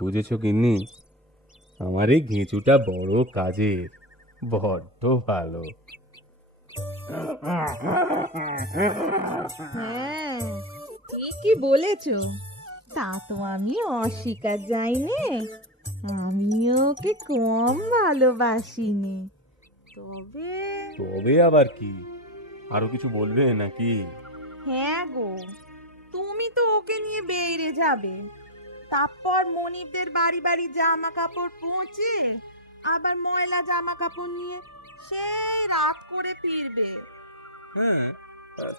বুঝেছো গিন্নি, আমার এই ঘেঁচুটা বড় কাজের, বড্ড ভালো। হ্যাঁ, ঠিকই বলেছো। তা তো আমি অস্বীকার যাইনে, আমিও ওকে কম ভালোবাসিনি। তবে তবে আবার কি? আরো কিছু বলবে নাকি? হ্যাঁ গো, তুমি তো ওকে নিয়ে বেরিয়ে যাবে, তারপর মনিবদের বাড়ি বাড়ি জামা কাপড় পৌঁছে আবার ময়লা জামা কাপড় নিয়ে সেই রাত করে ফিরবে। হ্যাঁ,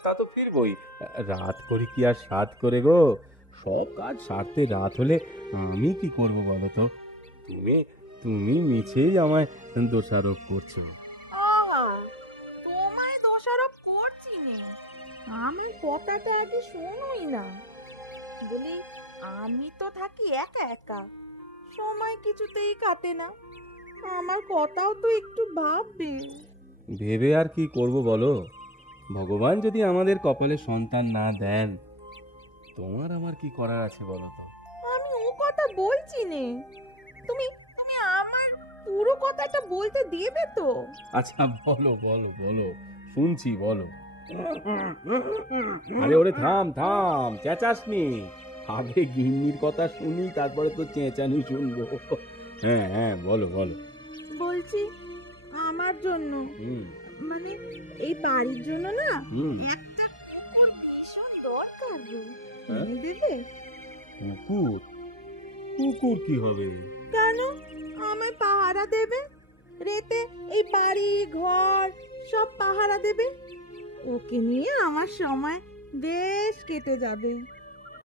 তা তো ফিরবই। রাত করে কি আর সাত করে গো? সব কাজ সারতে রাত হলে আমি কি করব বলো তো? তুমি তুমি মিছেই আমায় দোষারোপ করছো। আহা, তোমায় দোষারোপ করছি নে, আমার কথাটা আগে শোনোই না। বলি, আমি তো থাকি একা একা, সময় কিছুতেই কাটে না, আমার কথাও তো একটু ভাববে। ভেবে আর কি করব বলো? ভগবান যদি আমাদের কপালে সন্তান না দেন, তোমার আমার কি করার আছে বলো তো? আমি ও কথা বলছি নে, তুমি তুমি আমার পুরো কথাটা বলতে দেবে তো? আচ্ছা, বলো বলো বলো, শুনছি, বলো। আরে ওরে, থাম থাম, চেঁচাসনি। আগে গিন্নির কথা শুনি, তারপরে তো চেঁচানি শুনবো। হ্যাঁ হ্যাঁ, বলো বলো। বলছি, আমার জন্য, হুম মানে এই বাড়ির জন্য না, হুম। একটা কুকুর ভীষণ দরকার গো। হ্যাঁ? এনে দেবে? কুকুর? কুকুর কি হবে? কেন, আমায় পাহারা দেবে, রেতে এই বাড়ি ঘর সব পাহারা দেবে, ওকে নিয়ে আমার সময় বেশ কেটে যাবে।